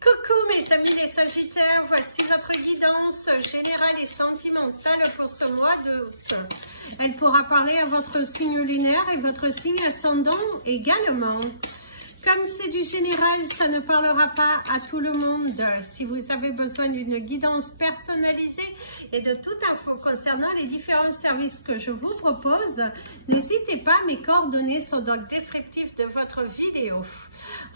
Coucou mes amis les Sagittaires, voici votre guidance générale et sentimentale pour ce mois d'août. Elle pourra parler à votre signe lunaire et votre signe ascendant également. Comme c'est du général, ça ne parlera pas à tout le monde. Si vous avez besoin d'une guidance personnalisée et de toute info concernant les différents services que je vous propose, n'hésitez pas, mes coordonnées sont dans le descriptif de votre vidéo.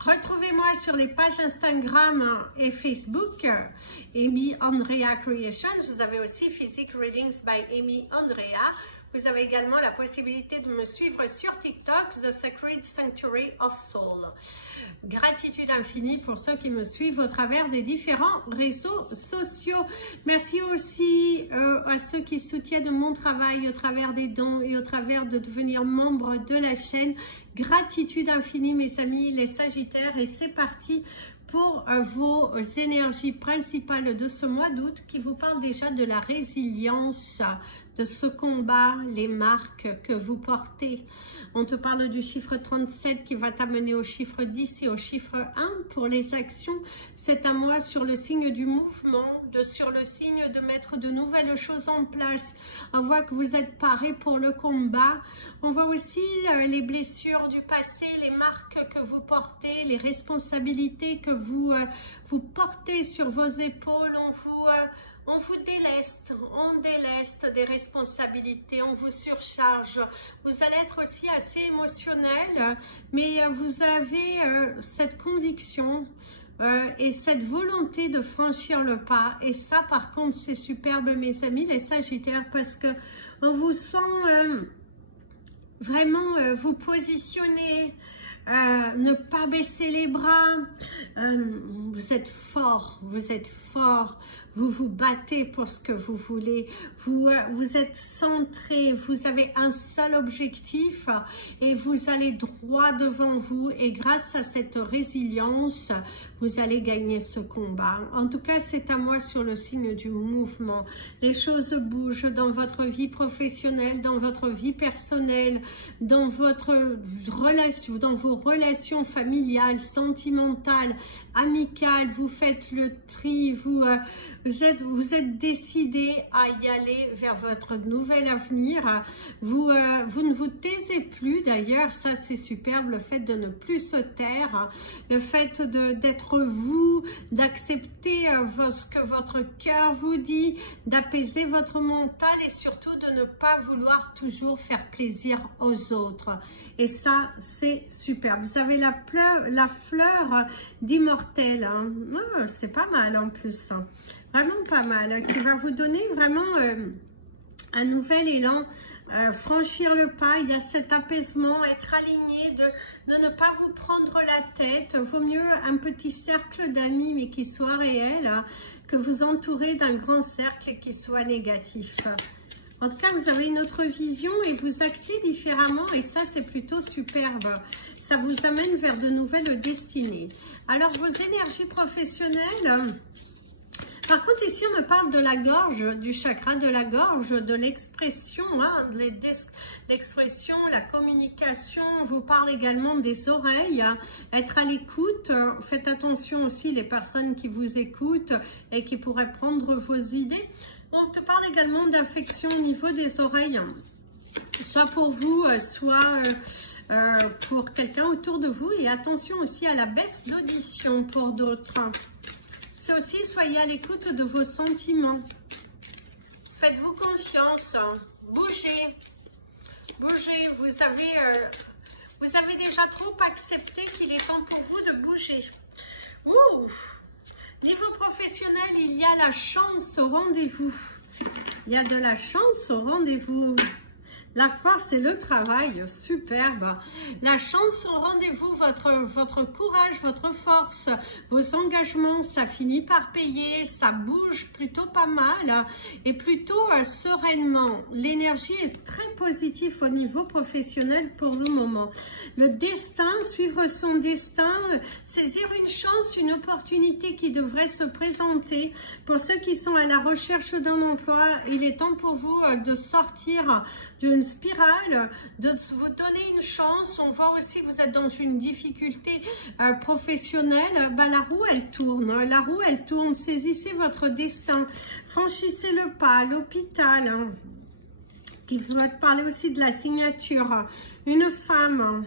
Retrouvez-moi sur les pages Instagram et Facebook, Amy Andrea Creations. Vous avez aussi Physique Readings by Amy Andrea. Vous avez également la possibilité de me suivre sur TikTok, The Sacred Sanctuary of Soul. Gratitude infinie pour ceux qui me suivent au travers des différents réseaux sociaux. Merci aussi à ceux qui soutiennent mon travail au travers des dons et au travers de devenir membre de la chaîne. Gratitude infinie mes amis les Sagittaires, et c'est parti pour vos énergies principales de ce mois d'août qui vous parle déjà de la résilience, de ce combat, les marques que vous portez. On te parle du chiffre 37 qui va t'amener au chiffre 10 et au chiffre 1 pour les actions. C'est un mois sur le signe du mouvement, sur le signe de mettre de nouvelles choses en place. On voit que vous êtes paré pour le combat. On voit aussi les blessures du passé, les marques que vous portez, les responsabilités que vous portez sur vos épaules. On vous déleste, on déleste des responsabilités, on vous surcharge. Vous allez être aussi assez émotionnel, mais vous avez cette conviction et cette volonté de franchir le pas. Et ça, par contre, c'est superbe, mes amis, les Sagittaires, parce que on vous sent vraiment vous positionner. Ne pas baisser les bras, vous êtes fort, vous vous battez pour ce que vous voulez, vous êtes centré, vous avez un seul objectif et vous allez droit devant vous, et grâce à cette résilience, vous allez gagner ce combat. En tout cas, c'est à moi sur le signe du mouvement. Les choses bougent dans votre vie professionnelle, dans votre vie personnelle, dans votre relation, dans vos relations familiales, sentimentales, amicales. Vous faites le tri, vous êtes décidé à y aller vers votre nouvel avenir. Vous ne vous taisez plus, d'ailleurs, ça c'est superbe, le fait de ne plus se taire, le fait d'être vous, d'accepter ce que votre cœur vous dit, d'apaiser votre mental et surtout de ne pas vouloir toujours faire plaisir aux autres. Et ça, c'est super. Vous avez la fleur d'immortel. Hein. Oh, c'est pas mal en plus. Hein. Vraiment pas mal. Qui va vous donner vraiment un nouvel élan. Franchir le pas, il y a cet apaisement, être aligné, de ne pas vous prendre la tête. Vaut mieux un petit cercle d'amis mais qui soit réel, hein, que vous entourez d'un grand cercle qui soit négatif. En tout cas, vous avez une autre vision et vous actez différemment, et ça, c'est plutôt superbe. Ça vous amène vers de nouvelles destinées. Alors, vos énergies professionnelles... Par contre, ici, on me parle de la gorge, du chakra de la gorge, de l'expression, hein, l'expression, la communication. On vous parle également des oreilles, hein, être à l'écoute. Faites attention aussi les personnes qui vous écoutent et qui pourraient prendre vos idées. On te parle également d'affection au niveau des oreilles, soit pour vous, soit pour quelqu'un autour de vous. Et attention aussi à la baisse d'audition pour d'autres. C'est aussi, soyez à l'écoute de vos sentiments. Faites-vous confiance. Bougez. Bougez. Vous avez déjà trop accepté qu'il est temps pour vous de bouger. Ouh. Niveau professionnel, il y a la chance au rendez-vous. Il y a de la chance au rendez-vous. La force et le travail, superbe. La chance au rendez-vous, votre courage, votre force, vos engagements, ça finit par payer, ça bouge plutôt pas mal et plutôt sereinement. L'énergie est très positive au niveau professionnel pour le moment. Le destin, suivre son destin, saisir une chance, une opportunité qui devrait se présenter. Pour ceux qui sont à la recherche d'un emploi, il est temps pour vous de sortir d'une spirale, de vous donner une chance. On voit aussi que vous êtes dans une difficulté professionnelle. Ben, la roue, elle tourne. La roue, elle tourne. Saisissez votre destin. Franchissez le pas. L'hôpital, hein, qui va te parler aussi de la signature. Une femme.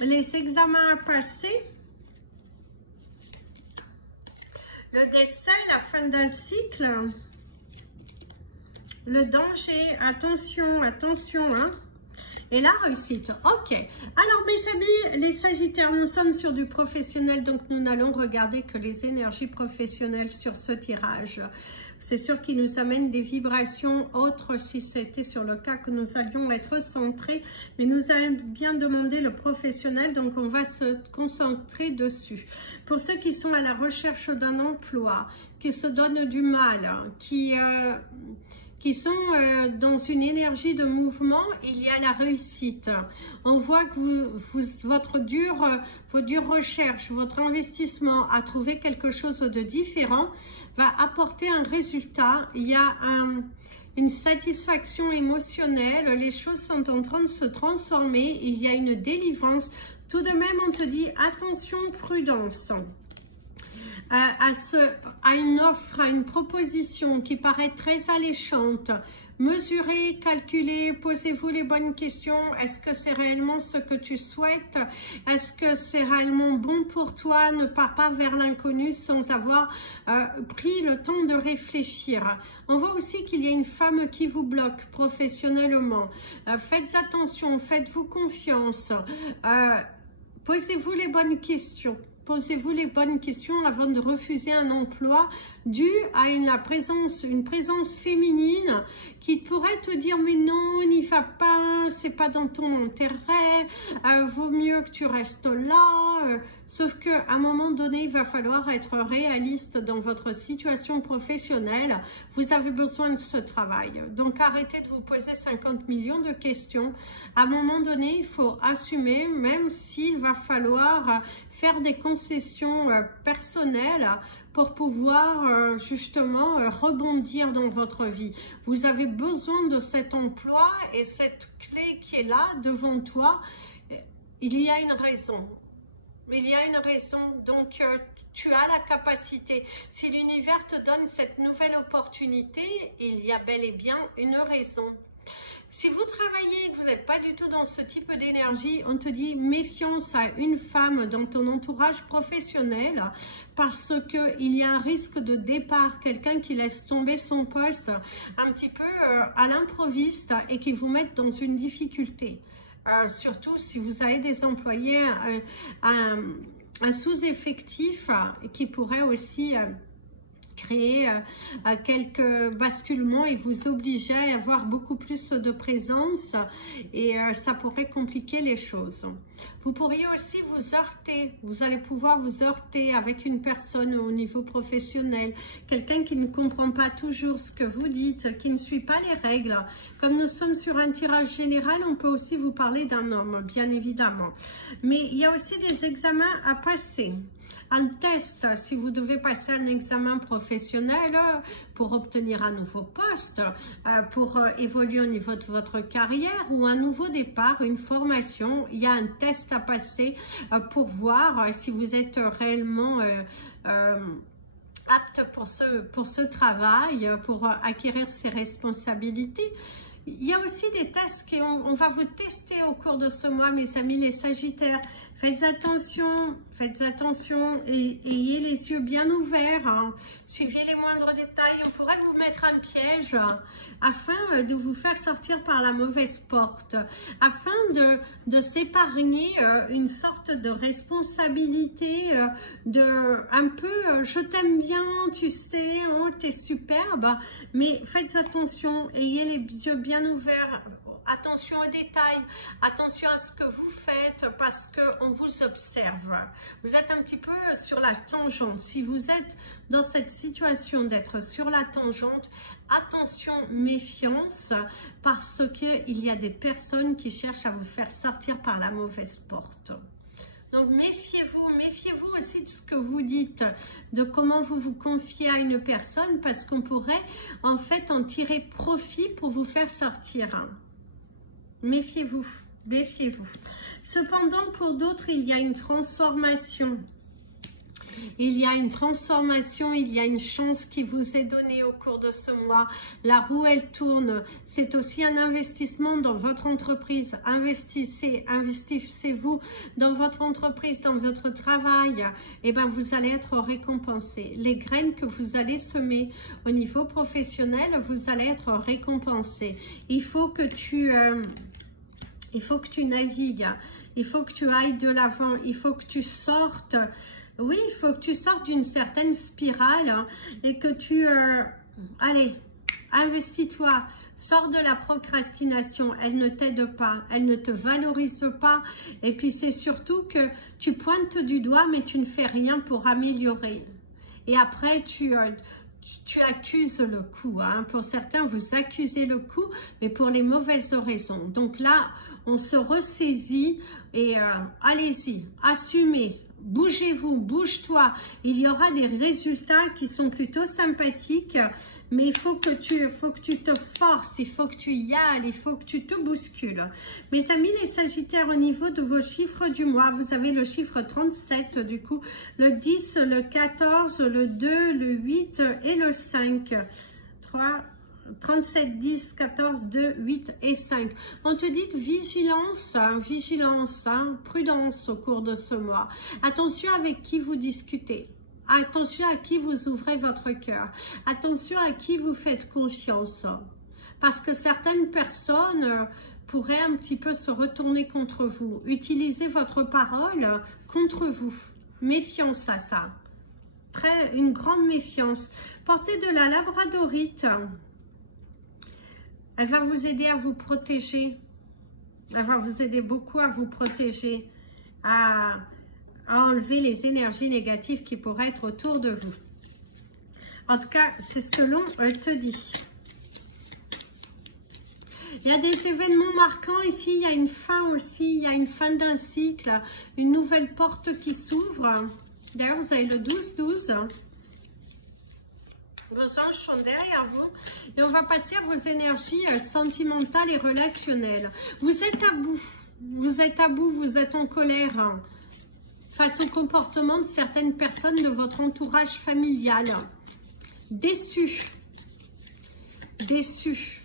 Les examens à passer. Le décès, la fin d'un cycle. Le danger, attention, attention, hein. Et la réussite, ok. Alors mes amis, les Sagittaires, nous sommes sur du professionnel, donc nous n'allons regarder que les énergies professionnelles sur ce tirage. C'est sûr qu'il nous amène des vibrations autres si c'était sur le cas que nous allions être centrés, mais nous avons bien demandé le professionnel, donc on va se concentrer dessus. Pour ceux qui sont à la recherche d'un emploi, qui se donnent du mal, qui sont dans une énergie de mouvement, il y a la réussite. On voit que votre vos dures recherches, votre investissement à trouver quelque chose de différent va apporter un résultat. Il y a une satisfaction émotionnelle, les choses sont en train de se transformer, il y a une délivrance. Tout de même, on te dit attention, prudence. À une offre, à une proposition qui paraît très alléchante. Mesurez, calculez, posez-vous les bonnes questions. Est-ce que c'est réellement ce que tu souhaites? Est-ce que c'est réellement bon pour toi? Ne pars pas vers l'inconnu sans avoir pris le temps de réfléchir. On voit aussi qu'il y a une femme qui vous bloque professionnellement. Faites attention, faites-vous confiance. Posez-vous les bonnes questions. Posez-vous les bonnes questions avant de refuser un emploi dû à une présence féminine qui pourrait te dire mais non, n'y va pas, c'est pas dans ton intérêt, vaut mieux que tu restes là. Sauf qu'à un moment donné, il va falloir être réaliste dans votre situation professionnelle. Vous avez besoin de ce travail. Donc arrêtez de vous poser 50 millions de questions. À un moment donné, il faut assumer, même s'il va falloir faire des concessions personnelles pour pouvoir justement rebondir dans votre vie. Vous avez besoin de cet emploi et cette clé qui est là devant toi. Il y a une raison. Il y a une raison, donc tu as la capacité. Si l'univers te donne cette nouvelle opportunité, il y a bel et bien une raison. Si vous travaillez et que vous n'êtes pas du tout dans ce type d'énergie, on te dit méfiance à une femme dans ton entourage professionnel parce qu'il y a un risque de départ, quelqu'un qui laisse tomber son poste un petit peu à l'improviste et qui vous mette dans une difficulté. Surtout si vous avez des employés, un sous-effectif qui pourrait aussi créer quelques basculements et vous obliger à avoir beaucoup plus de présence et ça pourrait compliquer les choses. Vous pourriez aussi vous heurter, vous allez pouvoir vous heurter avec une personne au niveau professionnel, quelqu'un qui ne comprend pas toujours ce que vous dites, qui ne suit pas les règles. Comme nous sommes sur un tirage général, on peut aussi vous parler d'un homme, bien évidemment. Mais il y a aussi des examens à passer. Un test, si vous devez passer un examen professionnel pour obtenir un nouveau poste, pour évoluer au niveau de votre carrière ou un nouveau départ, une formation, il y a un test à passer pour voir si vous êtes réellement apte pour ce travail, pour acquérir ces responsabilités. Il y a aussi des tests qu'on va vous tester au cours de ce mois, mes amis les Sagittaires. Faites attention et ayez les yeux bien ouverts. Hein. Suivez les moindres détails. On pourrait vous mettre un piège afin de vous faire sortir par la mauvaise porte, afin de s'épargner une sorte de responsabilité, un peu je t'aime bien, tu sais, oh, t'es superbe, mais faites attention, ayez les yeux bien ouverts. Attention aux détails, attention à ce que vous faites parce qu'on vous observe. Vous êtes un petit peu sur la tangente. Si vous êtes dans cette situation d'être sur la tangente, attention, méfiance, parce qu'il y a des personnes qui cherchent à vous faire sortir par la mauvaise porte. Donc méfiez-vous aussi de ce que vous dites. suite de comment vous vous confiez à une personne, parce qu'on pourrait en fait en tirer profit pour vous faire sortir. Méfiez-vous, méfiez-vous. Cependant, pour d'autres, il y a une transformation. Il y a une transformation, il y a une chance qui vous est donnée au cours de ce mois. La roue, elle tourne. C'est aussi un investissement dans votre entreprise. Investissez-vous dans votre entreprise, dans votre travail. Et bien, vous allez être récompensé. Les graines que vous allez semer au niveau professionnel, vous allez être récompensé. Il faut que tu navigues. Il faut que tu ailles de l'avant. Il faut que tu sortes. Oui, il faut que tu sortes d'une certaine spirale, hein, et que tu... allez, investis-toi, sors de la procrastination, elle ne t'aide pas, elle ne te valorise pas. Et puis c'est surtout que tu pointes du doigt, mais tu ne fais rien pour améliorer. Et après, tu accuses le coup. Hein. Pour certains, vous accusez le coup, mais pour les mauvaises raisons. Donc là, on se ressaisit et allez-y, assumez. Bougez-vous, bouge-toi. Il y aura des résultats qui sont plutôt sympathiques, mais il faut que tu te forces, il faut que tu y ailles, il faut que tu te bouscules. Mes amis, les Sagittaires, au niveau de vos chiffres du mois, vous avez le chiffre 37, du coup, le 10, le 14, le 2, le 8 et le 5. 37, 10, 14, 2, 8 et 5. On te dit de vigilance, vigilance, prudence au cours de ce mois. Attention avec qui vous discutez. Attention à qui vous ouvrez votre cœur. Attention à qui vous faites confiance. Parce que certaines personnes pourraient un petit peu se retourner contre vous. Utiliser votre parole contre vous. Méfiance à ça. Une grande méfiance. Portez de la labradorite. Elle va vous aider à vous protéger. Elle va vous aider beaucoup à vous protéger, à enlever les énergies négatives qui pourraient être autour de vous. En tout cas, c'est ce que l'on te dit. Il y a des événements marquants ici. Il y a une fin aussi. Il y a une fin d'un cycle. Une nouvelle porte qui s'ouvre. D'ailleurs, vous avez le 12-12. Vos anges sont derrière vous. Et on va passer à vos énergies sentimentales et relationnelles. Vous êtes à bout. Vous êtes à bout. Vous êtes en colère face au comportement de certaines personnes de votre entourage familial. Déçu. Déçu.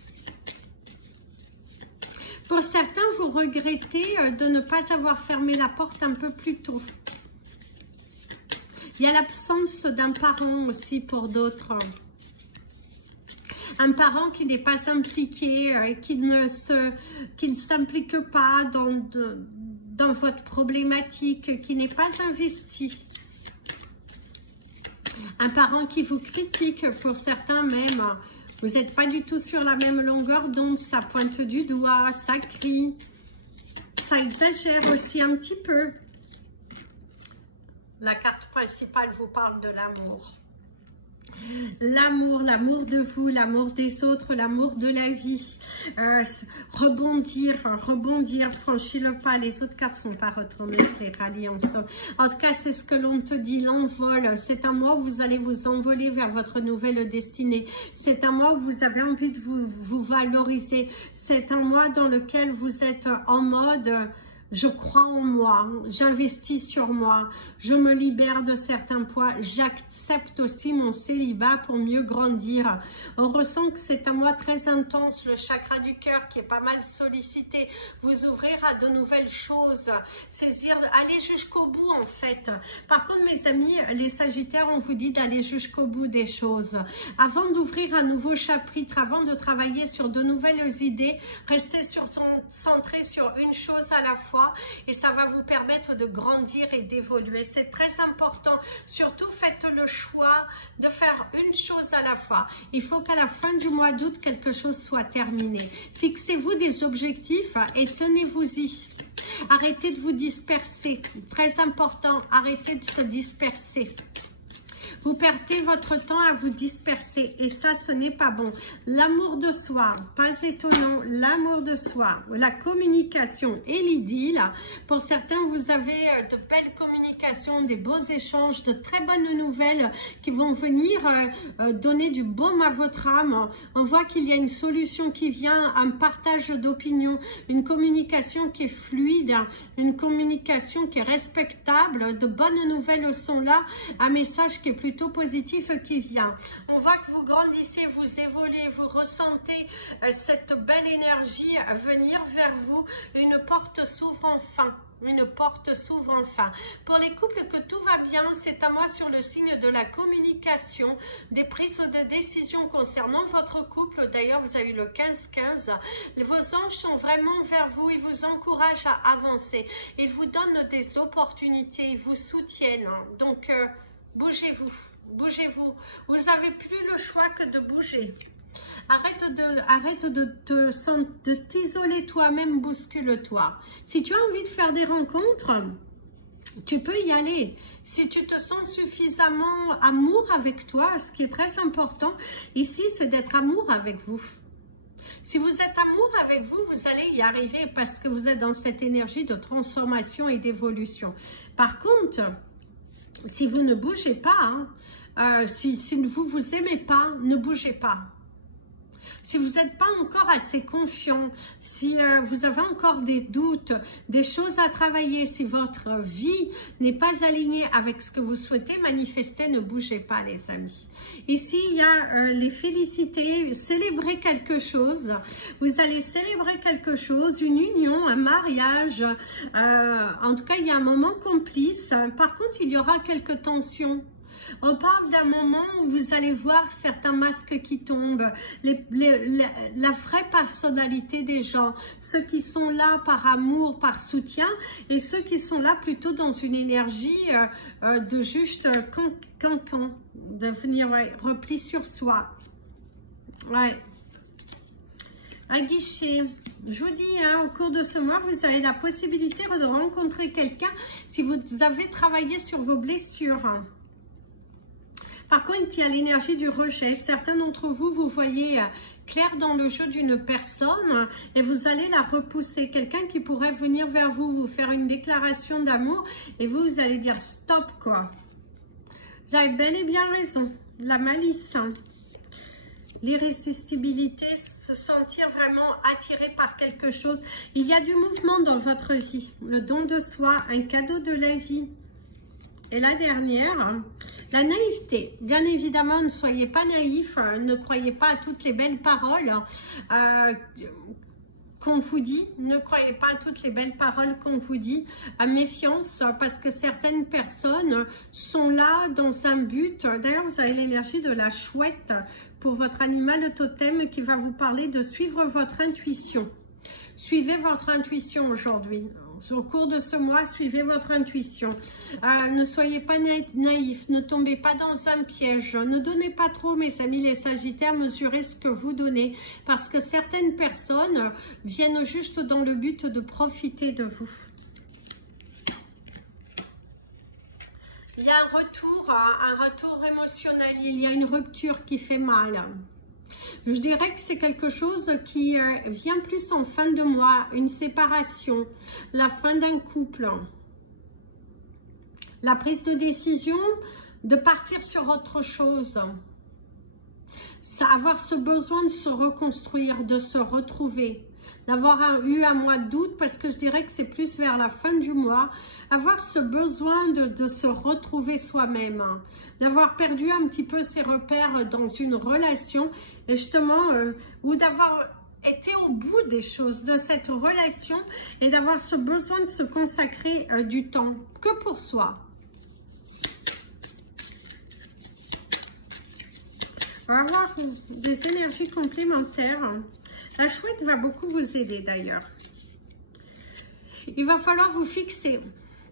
Pour certains, vous regrettez de ne pas avoir fermé la porte un peu plus tôt. Il y a l'absence d'un parent aussi pour d'autres. Un parent qui n'est pas impliqué, qui ne s'implique pas dans votre problématique, qui n'est pas investi. Un parent qui vous critique, pour certains même. Vous n'êtes pas du tout sur la même longueur d'onde, ça pointe du doigt, ça crie. Ça exagère aussi un petit peu. La carte principale vous parle de l'amour. L'amour, l'amour de vous, l'amour des autres, l'amour de la vie. Rebondir, rebondir, franchir le pas. Les autres cartes ne sont pas retournées, je les rallie ensemble. En tout cas, c'est ce que l'on te dit, l'envol. C'est un mois où vous allez vous envoler vers votre nouvelle destinée. C'est un mois où vous avez envie de vous valoriser. C'est un mois dans lequel vous êtes en mode... Je crois en moi, j'investis sur moi, je me libère de certains poids, j'accepte aussi mon célibat pour mieux grandir. On ressent que c'est un mois très intense, le chakra du cœur qui est pas mal sollicité, vous ouvrir à de nouvelles choses, saisir, aller jusqu'au bout en fait. Par contre mes amis, les Sagittaires, on vous dit d'aller jusqu'au bout des choses. Avant d'ouvrir un nouveau chapitre, avant de travailler sur de nouvelles idées, restez centré sur une chose à la fois. Et ça va vous permettre de grandir et d'évoluer. C'est très important. Surtout, faites le choix de faire une chose à la fois. Il faut qu'à la fin du mois d'août, quelque chose soit terminé. Fixez-vous des objectifs et tenez-vous-y. Arrêtez de vous disperser. Très important, arrêtez de se disperser. Vous perdez votre temps à vous disperser et ça, ce n'est pas bon. L'amour de soi, pas étonnant, l'amour de soi, la communication et l'idylle. Pour certains, vous avez de belles communications, des beaux échanges, de très bonnes nouvelles qui vont venir donner du baume à votre âme. On voit qu'il y a une solution qui vient, un partage d'opinions, une communication qui est fluide, une communication qui est respectable, de bonnes nouvelles sont là, un message qui est plutôt positif qui vient. On voit que vous grandissez, vous évoluez, vous ressentez cette belle énergie venir vers vous, une porte s'ouvre enfin. Une porte s'ouvre enfin. Pour les couples que tout va bien, c'est à moi sur le signe de la communication, des prises de décision concernant votre couple. D'ailleurs, vous avez eu le 15-15. Vos anges sont vraiment vers vous. Ils vous encouragent à avancer. Ils vous donnent des opportunités. Ils vous soutiennent. Donc, bougez-vous. Bougez-vous. Vous n'avez plus le choix que de bouger. Arrête de t'isoler toi-même, bouscule-toi. Si tu as envie de faire des rencontres, tu peux y aller. Si tu te sens suffisamment amour avec toi, ce qui est très important ici, c'est d'être amour avec vous. Si vous êtes amour avec vous, vous allez y arriver parce que vous êtes dans cette énergie de transformation et d'évolution. Par contre, si vous ne bougez pas, si vous ne vous aimez pas, ne bougez pas. Si vous n'êtes pas encore assez confiant, si vous avez encore des doutes, des choses à travailler, si votre vie n'est pas alignée avec ce que vous souhaitez manifester, ne bougez pas les amis. Ici, il y a les féliciter, célébrer quelque chose. Vous allez célébrer quelque chose, une union, un mariage. En tout cas, il y a un moment complice. Par contre, il y aura quelques tensions. On parle d'un moment où vous allez voir certains masques qui tombent, la vraie personnalité des gens, ceux qui sont là par amour, par soutien, et ceux qui sont là plutôt dans une énergie de juste cancan, de venir repli sur soi. Ouais. À guichet, je vous dis, au cours de ce mois, vous avez la possibilité de rencontrer quelqu'un si vous avez travaillé sur vos blessures. Par contre, il y a l'énergie du rejet. Certains d'entre vous, vous voyez clair dans le jeu d'une personne et vous allez la repousser. Quelqu'un qui pourrait venir vers vous, vous faire une déclaration d'amour et vous allez dire stop quoi. Vous avez bel et bien raison. La malice, l'irrésistibilité, se sentir vraiment attiré par quelque chose. Il y a du mouvement dans votre vie. Le don de soi, un cadeau de la vie. Et la dernière, la naïveté. Bien évidemment, ne soyez pas naïfs, ne croyez pas à toutes les belles paroles qu'on vous dit. Ne croyez pas à toutes les belles paroles qu'on vous dit. Méfiance, parce que certaines personnes sont là dans un but. D'ailleurs, vous avez l'énergie de la chouette pour votre animal totem qui va vous parler de suivre votre intuition. Suivez votre intuition aujourd'hui. Au cours de ce mois, suivez votre intuition. Ne soyez pas naïfs, ne tombez pas dans un piège. Ne donnez pas trop, mes amis les Sagittaires, mesurez ce que vous donnez. Parce que certaines personnes viennent juste dans le but de profiter de vous. Il y a un retour émotionnel, il y a une rupture qui fait mal. Je dirais que c'est quelque chose qui vient plus en fin de mois, une séparation, la fin d'un couple, la prise de décision de partir sur autre chose, avoir ce besoin de se reconstruire, de se retrouver, d'avoir eu un mois d'août, parce que je dirais que c'est plus vers la fin du mois, avoir ce besoin de se retrouver soi-même, d'avoir perdu un petit peu ses repères dans une relation, et justement, ou d'avoir été au bout des choses, de cette relation, et d'avoir ce besoin de se consacrer du temps, que pour soi. On va avoir des énergies complémentaires. La chouette va beaucoup vous aider d'ailleurs. Il va falloir vous fixer.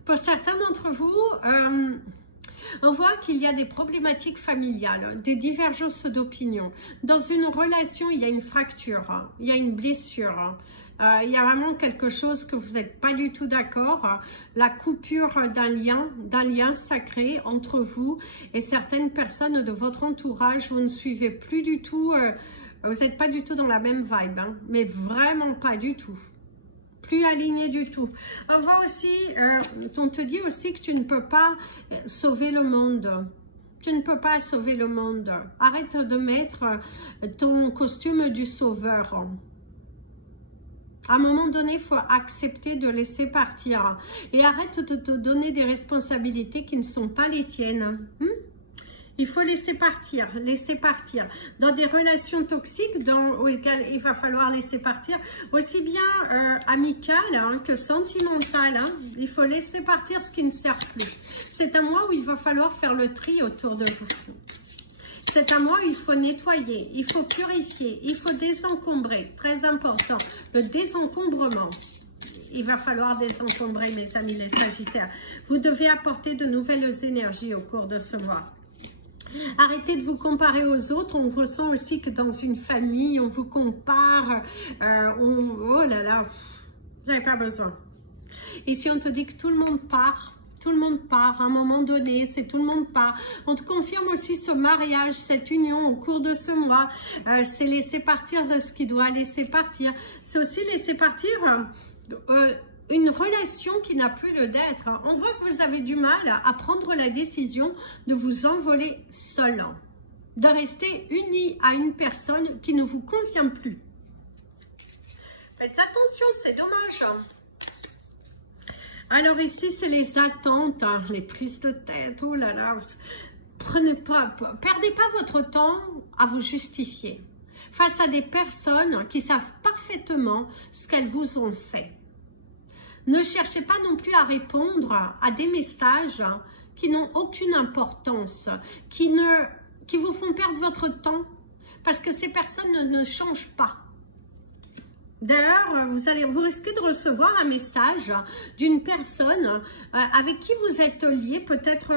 Pour certains d'entre vous, On voit qu'il y a des problématiques familiales, des divergences d'opinion. Dans une relation, il y a une fracture, il y a une blessure. Il y a vraiment quelque chose que vous n'êtes pas du tout d'accord, la coupure d'un lien sacré entre vous et certaines personnes de votre entourage. Vous ne suivez plus du tout, vous n'êtes pas du tout dans la même vibe, hein, mais vraiment pas du tout. Plus aligné du tout. On voit aussi, on te dit aussi que tu ne peux pas sauver le monde. Tu ne peux pas sauver le monde. Arrête de mettre ton costume du sauveur. À un moment donné, il faut accepter de laisser partir. Et arrête de te donner des responsabilités qui ne sont pas les tiennes. Il faut laisser partir, laisser partir. Dans des relations toxiques, il va falloir laisser partir, aussi bien amicales hein, que sentimentales. Hein. Il faut laisser partir ce qui ne sert plus. C'est un mois où il va falloir faire le tri autour de vous. C'est un mois où il faut nettoyer, il faut purifier, il faut désencombrer. Très important, le désencombrement. Il va falloir désencombrer, mes amis les Sagittaires. Vous devez apporter de nouvelles énergies au cours de ce mois. Arrêtez de vous comparer aux autres. On ressent aussi que dans une famille, on vous compare. Oh là là, vous n'avez pas besoin. Ici, on te dit que tout le monde part. Tout le monde part, à un moment donné, c'est tout le monde part. On te confirme aussi ce mariage, cette union au cours de ce mois. C'est laisser partir de ce qui doit laisser partir. C'est aussi laisser partir une relation qui n'a plus lieu d'être. On voit que vous avez du mal à prendre la décision de vous envoler seul, de rester uni à une personne qui ne vous convient plus. Faites attention, c'est dommage. Alors ici, c'est les attentes, hein, les prises de tête. Oh là là, perdez pas votre temps à vous justifier face à des personnes qui savent parfaitement ce qu'elles vous ont fait. Ne cherchez pas non plus à répondre à des messages qui n'ont aucune importance, qui vous font perdre votre temps, parce que ces personnes ne changent pas. D'ailleurs, vous risquez de recevoir un message d'une personne avec qui vous êtes lié, peut-être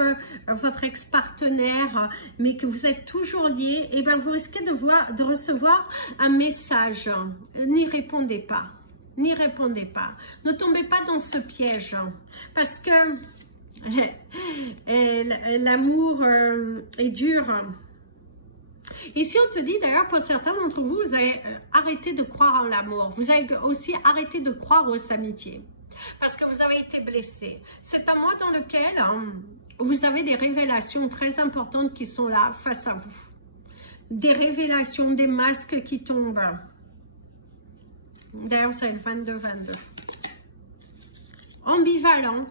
votre ex-partenaire, mais que vous êtes toujours lié. Et bien, vous risquez de recevoir un message. N'y répondez pas. N'y répondez pas. Ne tombez pas dans ce piège. Parce que l'amour est dur. Ici, on te dit d'ailleurs, pour certains d'entre vous, vous avez arrêté de croire en l'amour. Vous avez aussi arrêté de croire aux amitiés. Parce que vous avez été blessé. C'est un mois dans lequel vous avez des révélations très importantes qui sont là face à vous. Des révélations, des masques qui tombent. D'ailleurs, c'est le 22-22. Ambivalent.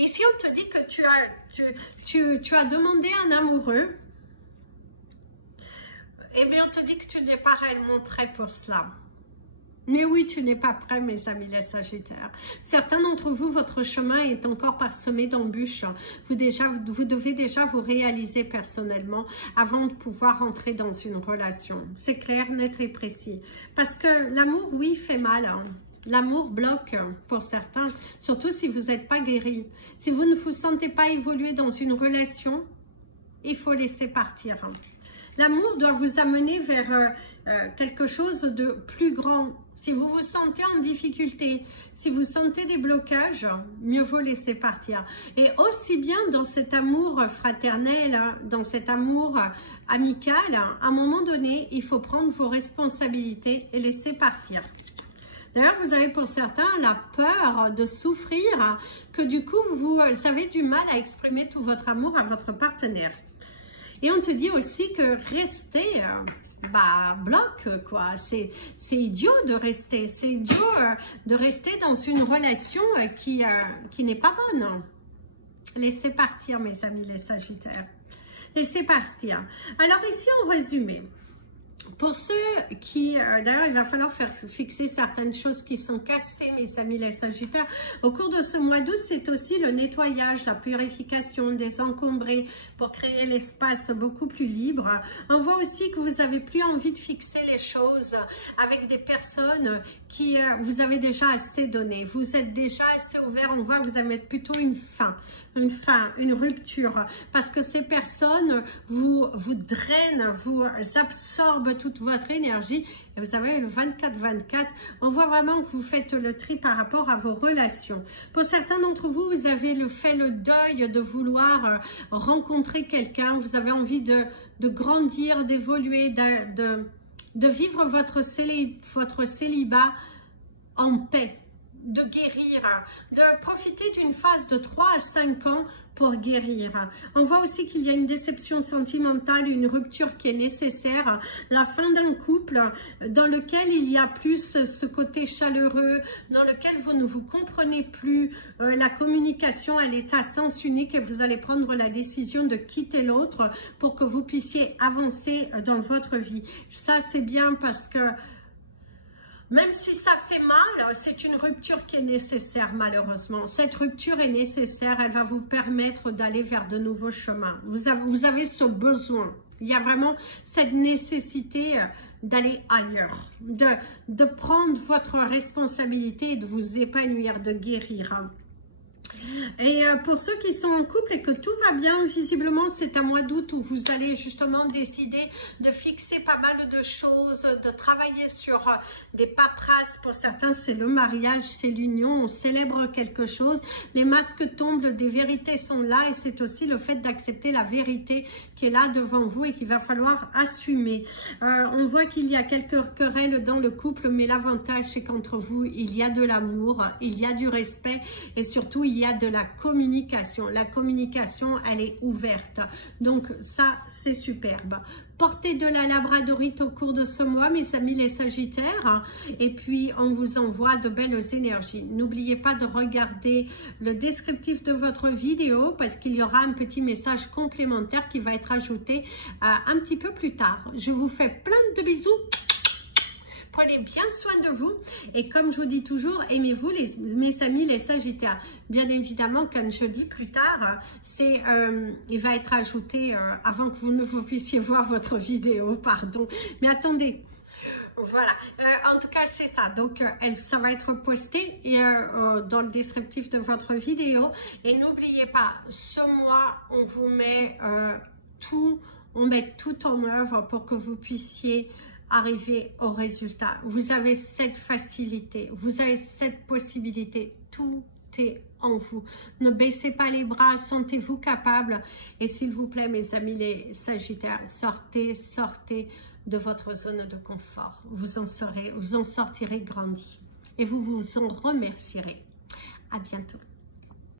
Ici, on te dit que tu as demandé un amoureux. Eh bien, on te dit que tu n'es pas réellement prêt pour cela. Mais oui, tu n'es pas prêt, mes amis les Sagittaires. Certains d'entre vous, votre chemin est encore parsemé d'embûches. Vous devez déjà vous réaliser personnellement avant de pouvoir entrer dans une relation. C'est clair, net et précis. Parce que l'amour, oui, fait mal. Hein. L'amour bloque pour certains, surtout si vous n'êtes pas guéri. Si vous ne vous sentez pas évoluer dans une relation, il faut laisser partir. L'amour doit vous amener vers quelque chose de plus grand. Si vous vous sentez en difficulté, si vous sentez des blocages, mieux vaut laisser partir. Et aussi bien dans cet amour fraternel, dans cet amour amical, à un moment donné, il faut prendre vos responsabilités et laisser partir. D'ailleurs, vous avez pour certains la peur de souffrir, que du coup, vous avez du mal à exprimer tout votre amour à votre partenaire. Et on te dit aussi que rester bloque, quoi. C'est idiot de rester. C'est idiot de rester dans une relation qui n'est pas bonne. Laissez partir, mes amis les Sagittaires. Laissez partir. Alors ici, en résumé, Pour ceux qui, d'ailleurs, il va falloir faire fixer certaines choses qui sont cassées, mes amis les Sagittaires. Au cours de ce mois d'août, c'est aussi le nettoyage, la purification, désencombrer pour créer l'espace beaucoup plus libre. On voit aussi que vous n'avez plus envie de fixer les choses avec des personnes qui vous avez déjà assez donné. Vous êtes déjà assez ouvert. On voit que vous allez mettre plutôt une fin, une rupture, parce que ces personnes vous drainent, vous absorbent toute votre énergie. Et vous savez, le 24-24, on voit vraiment que vous faites le tri par rapport à vos relations. Pour certains d'entre vous, vous avez fait le deuil de vouloir rencontrer quelqu'un, vous avez envie de grandir, d'évoluer, de vivre votre célibat en paix, de guérir, de profiter d'une phase de 3 à 5 ans pour guérir. On voit aussi qu'il y a une déception sentimentale, une rupture qui est nécessaire, la fin d'un couple dans lequel il y a plus ce côté chaleureux, dans lequel vous ne vous comprenez plus, la communication elle est à sens unique et vous allez prendre la décision de quitter l'autre pour que vous puissiez avancer dans votre vie. Ça c'est bien parce que même si ça fait mal, c'est une rupture qui est nécessaire malheureusement. Cette rupture est nécessaire, elle va vous permettre d'aller vers de nouveaux chemins. Vous avez ce besoin, il y a vraiment cette nécessité d'aller ailleurs, de prendre votre responsabilité et de vous épanouir, de guérir. Et pour ceux qui sont en couple et que tout va bien, visiblement c'est un mois d'août où vous allez justement décider de fixer pas mal de choses, de travailler sur des paperasses. Pour certains c'est le mariage, c'est l'union, on célèbre quelque chose, les masques tombent, des vérités sont là et c'est aussi le fait d'accepter la vérité qui est là devant vous et qu'il va falloir assumer. On voit qu'il y a quelques querelles dans le couple, mais l'avantage c'est qu'entre vous il y a de l'amour, il y a du respect et surtout il y a de la communication. La communication, elle est ouverte. Donc, ça, c'est superbe. Portez de la labradorite au cours de ce mois, mes amis les Sagittaires. Et puis, on vous envoie de belles énergies. N'oubliez pas de regarder le descriptif de votre vidéo parce qu'il y aura un petit message complémentaire qui va être ajouté un petit peu plus tard. Je vous fais plein de bisous. Prenez bien soin de vous et comme je vous dis toujours, aimez-vous mes amis les Sagittaires. Bien évidemment, quand je dis plus tard, il va être ajouté avant que vous ne puissiez voir votre vidéo, pardon. Mais attendez, voilà, en tout cas c'est ça, donc ça va être posté dans le descriptif de votre vidéo. Et n'oubliez pas, ce mois on vous met on met tout en œuvre pour que vous puissiez arriver au résultat. Vous avez cette facilité, vous avez cette possibilité, tout est en vous. Ne baissez pas les bras, sentez-vous capable et s'il vous plaît mes amis les Sagittaires, sortez de votre zone de confort. Vous en sortirez grandi et vous vous en remercierez. À bientôt.